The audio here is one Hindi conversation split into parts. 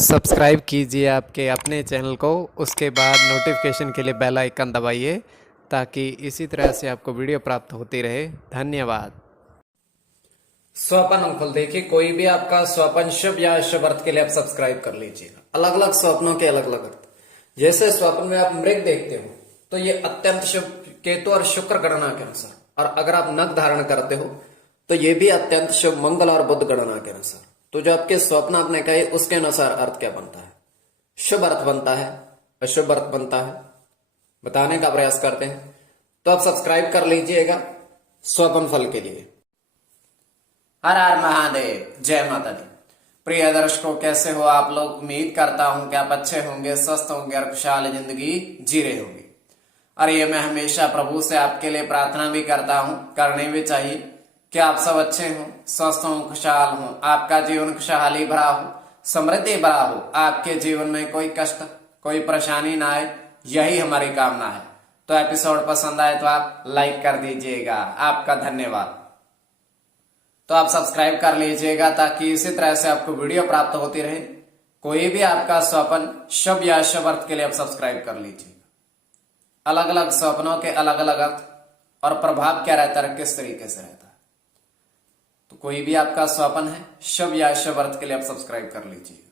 सब्सक्राइब कीजिए आपके अपने चैनल को, उसके बाद नोटिफिकेशन के लिए बेल आइकन दबाइए ताकि इसी तरह से आपको वीडियो प्राप्त होती रहे। धन्यवाद। स्वपन अंकुल, देखिए कोई भी आपका स्वपन शुभ या अशुभ अर्थ के लिए आप सब्सक्राइब कर लीजिएगा। अलग अलग स्वप्नों के अलग अलग अर्थ। जैसे स्वप्न में आप मृग देखते हो तो ये अत्यंत शुभ केतु और शुक्र गणना के अनुसार, और अगर आप नग धारण करते हो तो ये भी अत्यंत शुभ मंगल और बुध गणना के अनुसार। तो जो आपके स्वप्न आपने कहे उसके अनुसार अर्थ क्या बनता है, शुभ अर्थ बनता है, अशुभ अर्थ बनता है, बताने का प्रयास करते हैं। तो आप सब्सक्राइब कर लीजिएगा स्वपन फल के लिए। हर हर महादेव, जय माता दी। प्रिय दर्शकों, कैसे हो आप लोग? उम्मीद करता हूं कि आप अच्छे होंगे, स्वस्थ होंगे और खुशहाल जिंदगी जी रहे होंगे। और ये मैं हमेशा प्रभु से आपके लिए प्रार्थना भी करता हूं, करनी भी चाहिए कि आप सब अच्छे हों, स्वस्थ हों, खुशहाल हों, आपका जीवन खुशहाली भरा हो, समृद्धि भरा हो, आपके जीवन में कोई कष्ट कोई परेशानी ना आए, यही हमारी कामना है। तो एपिसोड पसंद आए तो आप लाइक कर दीजिएगा, आपका धन्यवाद। तो आप सब्सक्राइब कर लीजिएगा ताकि इसी तरह से आपको वीडियो प्राप्त होती रहे। कोई भी आपका स्वप्न शुभ या अशुभ अर्थ के लिए आप सब्सक्राइब कर लीजिएगा। अलग अलग स्वप्नों के अलग अलग अर्थ और प्रभाव क्या रहता है, किस तरीके से रहता है। तो कोई भी आपका स्वप्न है शुभ या अशुभ अर्थ के लिए आप सब्सक्राइब कर लीजिएगा।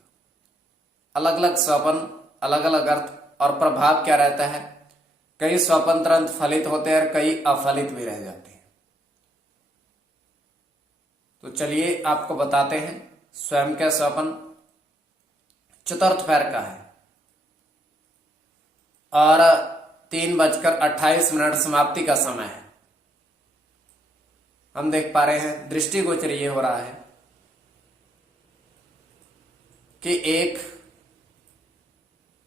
अलग अलग स्वप्न, अलग अलग अर्थ और प्रभाव क्या रहता है। कई स्वप्न तुरंत फलित होते हैं और कई अफलित भी रह जाते हैं। तो चलिए आपको बताते हैं। स्वयं का स्वप्न चतुर्थ पैर का है और 3:28 समाप्ति का समय है। हम देख पा रहे हैं, दृष्टिगोचर ये हो रहा है कि एक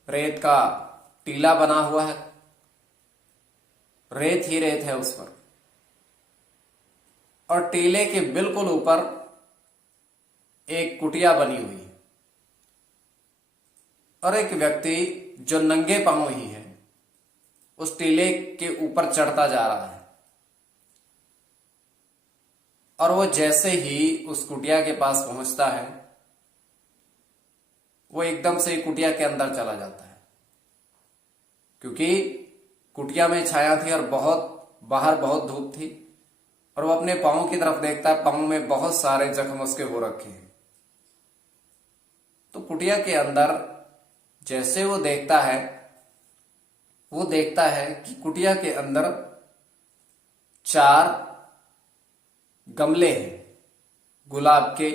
रेत का टीला बना हुआ है, रेत ही रेत है उस पर, और टीले के बिल्कुल ऊपर एक कुटिया बनी हुई है और एक व्यक्ति जो नंगे पांव ही है उस टीले के ऊपर चढ़ता जा रहा है। और वो जैसे ही उस कुटिया के पास पहुंचता है वो एकदम से कुटिया के अंदर चला जाता है, क्योंकि कुटिया में छाया थी और बाहर बहुत धूप थी। और वो अपने पांव की तरफ देखता है, पांव में बहुत सारे जख्म उसके हो रखे हैं। तो कुटिया के अंदर जैसे वो देखता है कि कुटिया के अंदर 4 गमले हैं गुलाब के,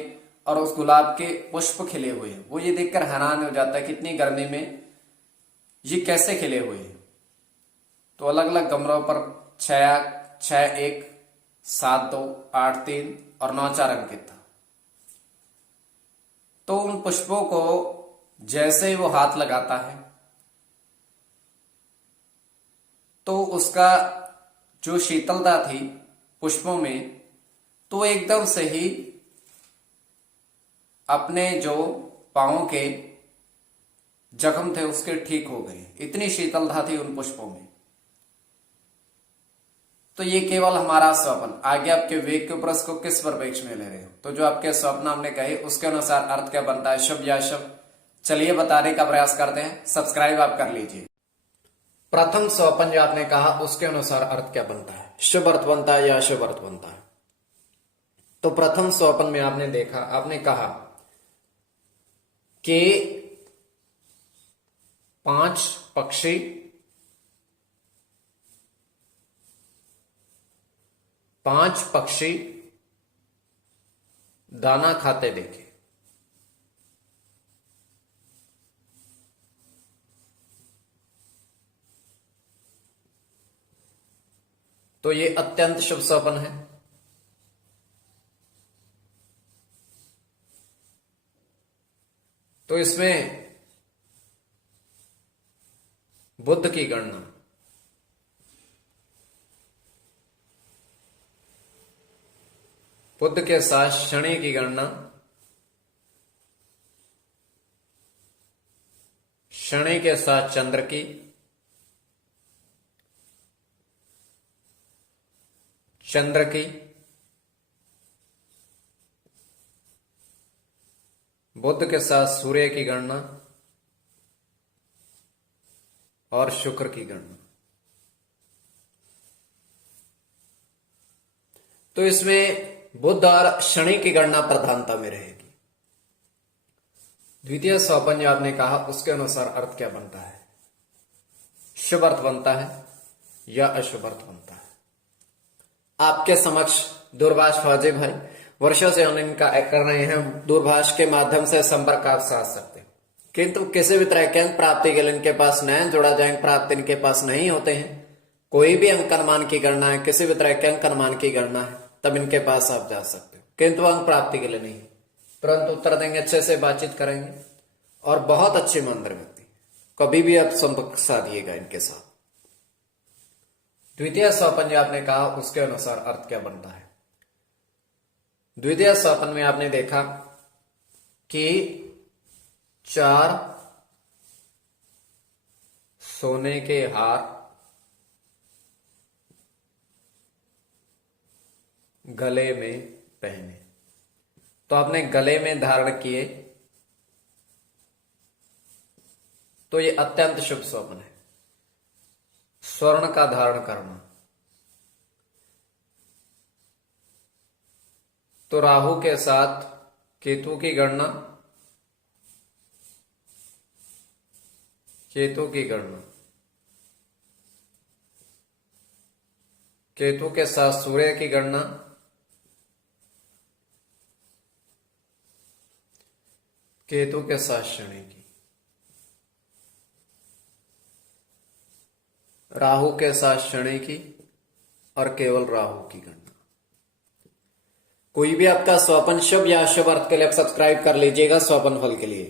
और उस गुलाब के पुष्प खिले हुए हैं। वो ये देखकर हैरान हो जाता है कि इतनी गर्मी में ये कैसे खिले हुए हैं। तो अलग अलग गमलों पर 6, 1, 7, 2, 8, 3 और 9, 4 अंकित था। तो उन पुष्पों को जैसे ही वो हाथ लगाता है तो उसका जो शीतलता थी पुष्पों में, तो एकदम से ही अपने जो पांव के जख्म थे उसके ठीक हो गए। इतनी शीतलता थी उन पुष्पों में। तो ये केवल हमारा स्वप्न, आगे आपके विवेक के ऊपर उसको किस परिप्रेक्ष्य में ले रहे हो। तो जो आपके स्वप्न हमने कहे उसके अनुसार अर्थ क्या बनता है, शुभ या अशुभ, चलिए बताने का प्रयास करते हैं। सब्सक्राइब आप कर लीजिए। प्रथम स्वप्न जो आपने कहा उसके अनुसार अर्थ क्या बनता है, शुभ अर्थ बनता है या अशुभ अर्थ बनता है। तो प्रथम स्वप्न में आपने देखा, आपने कहा कि 5 पक्षी 5 पक्षी दाना खाते देखे। तो ये अत्यंत शुभ स्वप्न है। तो इसमें बुध की गणना, बुध के साथ शनि की गणना, शनि के साथ चंद्र की, बुध के साथ सूर्य की गणना और शुक्र की गणना। तो इसमें बुध और शनि की गणना प्रधानता में रहेगी। द्वितीय स्वपन जो आपने कहा उसके अनुसार अर्थ क्या बनता है, शुभ अर्थ बनता है या अशुभ अर्थ बनता है। आपके समक्ष दूरभाष फौजी भाई वर्षों से ऑनलाइन का कर रहे हैं, दूरभाष के माध्यम से संपर्क आप साध सकते हैं, किंतु किसी भी तरह के अंक प्राप्ति के लिए इनके पास नयन जोड़ा जाए प्राप्त इनके पास नहीं होते हैं। कोई भी अंक अनुमान की गणना है, किसी भी तरह के अंक अनुमान की गणना है, तब इनके पास आप जा सकते हो, किंतु अंक प्राप्ति के लिए नहीं, तुरंत उत्तर देंगे, अच्छे से बातचीत करेंगे और बहुत अच्छे ईमानदार व्यक्ति। कभी भी आप संपर्क साधिएगा इनके साथ। द्वितीय स्वपन जो आपने कहा उसके अनुसार अर्थ क्या बनता है। द्वितीय स्वपन में आपने देखा कि 4 सोने के हार गले में पहने, तो आपने गले में धारण किए, तो ये अत्यंत शुभ स्वप्न है। स्वर्ण का धारण करना, तो राहु के साथ केतु की गणना, केतु की गणना, केतु के साथ सूर्य की गणना, केतु के साथ शनि की, राहु के साथ शनि की और केवल राहु की गणना। कोई भी आपका स्वपन शुभ या अशुभ अर्थ के लिए आप सब्सक्राइब कर लीजिएगा स्वपन फल के लिए।